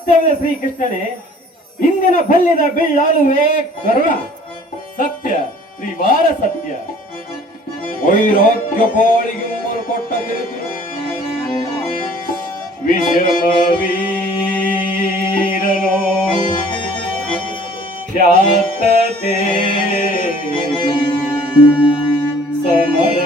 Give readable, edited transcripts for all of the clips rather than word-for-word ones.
ಸತ್ಯವಿದೆ ಶ್ರೀಕೃಷ್ಣನೇ, ಇಂದಿನ ಬಲ್ಯದ ಬಿಳ್ಳಾಳುವೆ ಕರುಣ. ಸತ್ಯ ತ್ರಿವಾರ ಸತ್ಯ. ವೈರಾಗ್ಯ ಪಾಳಿಗೆ ಉಮ್ಮರು ಕೊಟ್ಟ ತಿಳಿದು ವಿಷಮ ವೀರನೋ ಖ್ಯಾತತೆ ಸಮರ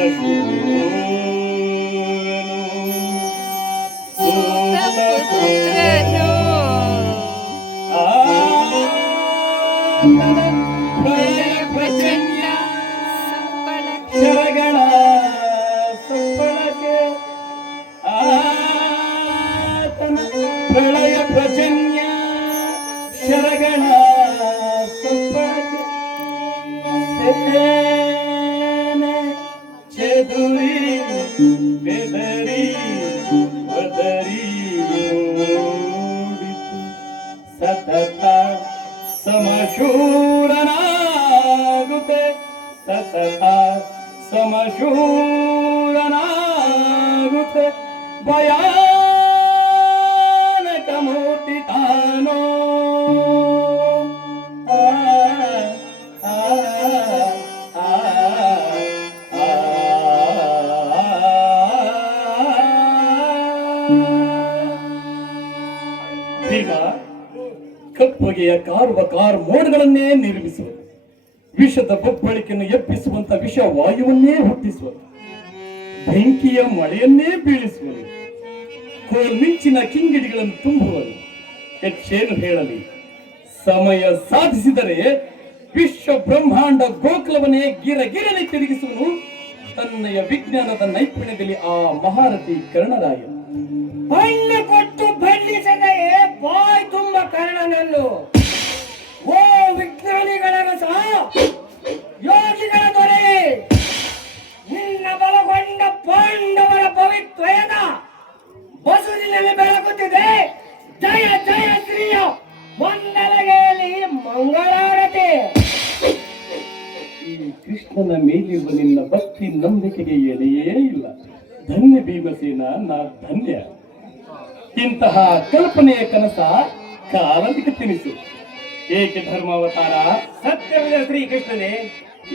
ಶರಗಳ ಸಂಪಳಕ್ಕೆ ಆತನ ಪ್ರಳಯ ಪ್ರಚನ್ಯ ಶರಗಳ ಸಂಪಳಕ್ಕೆ ಸೆಲೆನೆ ಚೆದುರಿ ಬೆದರಿ ಒದರಿ ಓಡಿತು ಸತತ ಸಮಶೂರನಾಗುತ್ತೆ ಸತತ ಸಮಶೂರನಾಗುತ್ತೆ ಭಯಾನಕ ಮೂರ್ತಿ ತಾನೋ ಭೀಮ ಕಪ್ಪಗೆಯ ಕಾರುವ ಕಾರ್ ಮೋಡ್ಗಳನ್ನೇ ನಿರ್ಮಿಸುವುದು, ವಿಷದ ಬೊಬ್ಬಳಿಕೆಯನ್ನು ಎಬ್ಬಿಸುವಂತ ವಿಷ ವಾಯುವನ್ನೇ ಹುಟ್ಟಿಸುವುದು, ಬೆಂಕಿಯ ಮಳೆಯನ್ನೇ ಬೀಳಿಸುವುದು, ಕೋಲ್ಮಿಂಚಿನ ಕಿಂಗಿಡಿಗಳನ್ನು ತುಂಬುವುದು. ಹೆಚ್ಚೇನು ಹೇಳಲಿ, ಸಮಯ ಸಾಧಿಸಿದರೆ ವಿಶ್ವ ಬ್ರಹ್ಮಾಂಡ ಗೋಕುಲವನ್ನೇ ಗಿರಗಿರಲಿ ತಿರುಗಿಸುವನು ತನ್ನಯ ವಿಜ್ಞಾನದ ನೈಪುಣ್ಯದಲ್ಲಿ ಆ ಮಹಾರಥಿ ಕರ್ಣರಾಯ. ಹಣ್ಣು ಕೊಟ್ಟು ಬಳ್ಳಿಸದೆಯೇ ಬಾಯ್ ತುಂಬ ಕರ್ಣನನ್ನು. ಓ ವಿಜ್ಞಾನಿಗಳ ರಸ, ಯೋಗಿಗಳ ದೊರೆ, ನಿನ್ನ ಬಲಗೊಂಡ ಪಾಂಡವರ ಪವಿತ್ರಯದ ಬಸುರಿನಲ್ಲಿ ಬೆಳಗುತ್ತಿದೆ ಜಯ ಜಯ ಶ್ರೀಯ ವಂದನೆಗೆಯಲ್ಲಿ ಮಂಗಳಾರತಿ. ಈ ಕೃಷ್ಣನ ಮೇಲಿರುವ ನಿನ್ನ ಭಕ್ತಿ ನಂಬಿಕೆಗೆ ಎಡೆಯೇ ಇಲ್ಲ. ಧನ್ಯ ಭೀಮಸೇನ, ನಾ ಧನ್ಯ. ಇಂತಹ ಕಲ್ಪನೆಯ ಕನಸ ಕಾಲಂತಿಗೆ ತಿನಿಸು. ಏಕೆ ಧರ್ಮಾವತಾರ? ಸತ್ಯವಿದ ಶ್ರೀಕೃಷ್ಣನೇ,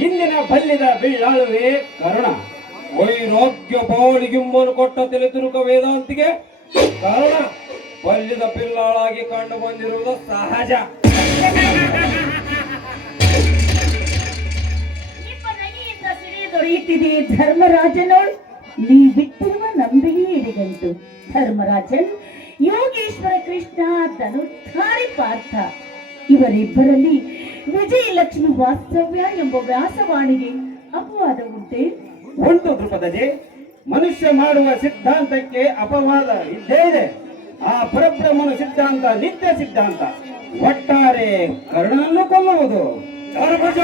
ಇಂದಿನ ಬಲ್ಯದ ಬಿಳ್ಳಾಳುವೆ ಕರುಣ. ವೈರಾಗ್ಯ ಪಾಳಿಗೆ ಉಮ್ಮರು ಕೊಟ್ಟ ತಿಳಿದುರುಕ ವೇದಾಂತಿಗೆ ಕಾರಣ ಬಲ್ಯದ ಪಿಲ್ಲಾಳಾಗಿ ಕಂಡು ಬಂದಿರುವುದು ಸಹಜ. ದೊರೆಯುತ್ತಿದೆ ಧರ್ಮರಾಜನೋಳು. ನೀ ಬಿಟ್ಟಿರುವ ನಂಬಿಕೆ ಎಡೆಗಂಟು. ಧರ್ಮರಾಜನ್, ಯೋಗೇಶ್ವರ ಕೃಷ್ಣ, ಧನುರ್ಧಾರಿ ಪಾರ್ಥ ಇವರಿಬ್ಬರಲ್ಲಿ ವಿಜಯಲಕ್ಷ್ಮಿ ವಾಸ್ತವ್ಯ ಎಂಬ ವ್ಯಾಸವಾಣಿಗೆ ಅಪವಾದ ಉಂಟೆ? ಉಂಟು ದೃಪದಜೆ. ಮನುಷ್ಯ ಮಾಡುವ ಸಿದ್ಧಾಂತಕ್ಕೆ ಅಪವಾದ ಇದ್ದೇ ಇದೆ. ಆ ಪರಬ್ರಹ್ಮನ ಸಿದ್ಧಾಂತ ನಿತ್ಯ ಸಿದ್ಧಾಂತ. ಒಟ್ಟಾರೆ ಕರ್ಣನನ್ನು ಕೊಲ್ಲುವುದು. ಧರ್ಮಜ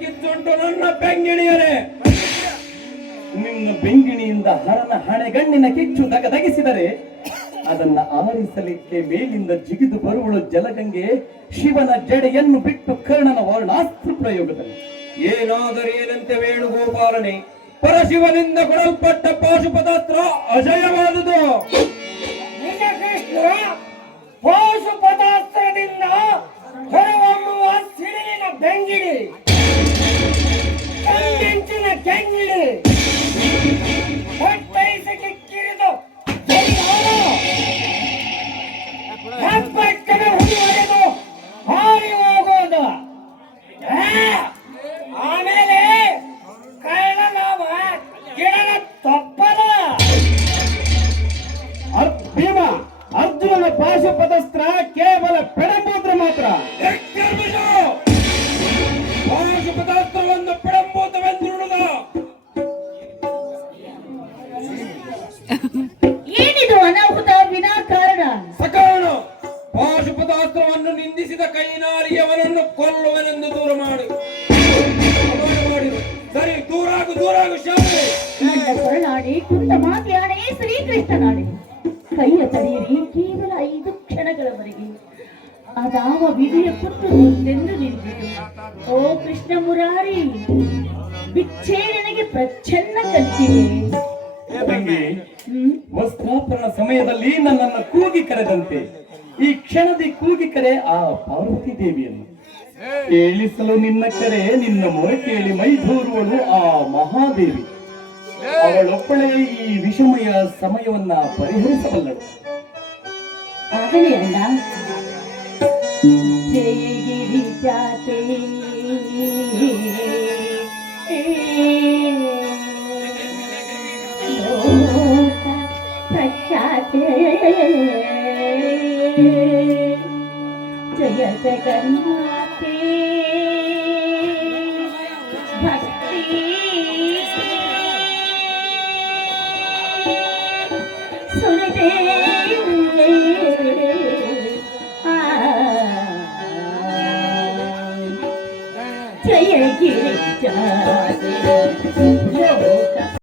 ಕಿತ್ತುಂಟು ನನ್ನ ಬೆಂಗಿಣಿಯರೇ. ನಿನ್ನ ಬೆಂಗಿಣಿಯಿಂದ ಹರನ ಹಣೆಗಣ್ಣಿನ ಕಿಚ್ಚು ದಗದಗಿಸಿದರೆ ಅದನ್ನ ಆರಿಸಲಿಕ್ಕೆ ಮೇಲಿಂದ ಜಿಗಿದು ಬರುವಳು ಜಲಗಂಗೆ ಶಿವನ ಜಡೆಯನ್ನು ಬಿಟ್ಟು ಕರ್ಣನ ವರ್ಣಾಸ್ತ್ರ ಪ್ರಯೋಗದಲ್ಲಿ. ಏನಾದರೇನಂತೆ ವೇಣುಗೋಪಾಲನೆ, ಪರಶಿವನಿಂದ ಕೊಡಲ್ಪಟ್ಟ ಪಾಶುಪದಾಸ್ತ್ರ ಅಜಯವಾದುದು. ಪಾಶುಪದಾಸ್ತ್ರದಿಂದ ಹೊರಹೊಮ್ಮುವ ಸಿಡಿಲಿನ ಬೆಂಗಿಡಿ, ಕಂಡೆಂಚಿನ ಕೆಂಗಿಡಿ, ಹೊಟ್ಟೈಸಿಗೆ ಕಿರಿದು ಹೆಬ್ಬೆಟ್ಟನೆ ಹುಡಿಯೊಡೆದು ಹಾರಿ ಹೋಗೋದು. ಆಮೇಲೆ ಕಳ್ಳನಾಮ ಗಿಡನ ತಪ್ಪದ. ಭೀಮ, ಅರ್ಜುನನ ಪಾಶುಪದಸ್ತ್ರ ಕೇವಲ ಪೆಡಂಬೂತ್ರ ಮಾತ್ರ. ಪಾಶುಪದಾಸ್ತ್ರವನ್ನು ಪೆಡಂಬೂತವೆಂದಿರುವುದು. ಏನಿದು ಅನಾಹುತ ವಿನಾಕಾರಣ? ಸಕಾರಣ. ಪಾಶುಪದಾಸ್ತ್ರವನ್ನು ನಿಂದಿಸಿದ ಕೈನಾರಿಯವನನ್ನು ಕೊಲ್ಲುವನೆಂದು ದೂರ ಮಾಡಿ ಮಾಡಿರು. ಸರಿ, ದೂರಾಗು ದೂರಾಗು ಶಾಲೆ. ನನ್ನ ಕೊರಳಾಣೆ, ಕುಂತ ಮಾತೆಯಾಣೆ, ಶ್ರೀಕೃಷ್ಣನಾಣೆ. ಕೈಯ ತಡೆಯಿರಿ ಕೇವಲ 5 ಕ್ಷಣಗಳವರೆಗೆ. ಅದಾವ ವಿಧಿಯ ಕುತ್ತು ಮುಂದೆಂದು ನಿಂತಿತು. ಓ ಕೃಷ್ಣ ಮುರಾರಿ, ಬಿಚ್ಚೇ ನನಗೆ ಪ್ರಚ್ಛನ್ನ ಕಲ್ತಿದೆ. ತಂಗಿ, ಹ್ಮ್ ವಸ್ತ್ರಾಪರಣ ಸಮಯದಲ್ಲಿ ನನ್ನನ್ನು ಕೂಗಿ ಕರೆದಂತೆ ಈ ಕ್ಷಣದಿ ಕೂಗಿ ಕರೆ ಆ ಪಾರ್ವತಿ ದೇವಿಯನ್ನು ಕೇಳಿಸಲು ನಿನ್ನ ಕರೆ, ನಿನ್ನ ಮೊರೆ ಕೇಳಿ ಮೈದೂರುವಳು ಆ ಮಹಾದೇವಿ. ಅವಳೊಬ್ಬಳೇ ಈ ವಿಷಮಯ ಸಮಯವನ್ನ ಪರಿಹರಿಸಬಲ್ಲಳು. ಆಗಲಿ ಅಣ್ಣ. ಜಯಗಿರಿ ಜಾತೆ ಲೋಕ ಪ್ರಖ್ಯಾತೆ ಜಯ ಜಗನ್ನಾಥೆ ಭಕ್ತಿ ಸುರದೇ ಜಯ ಗಿರಿಜಾ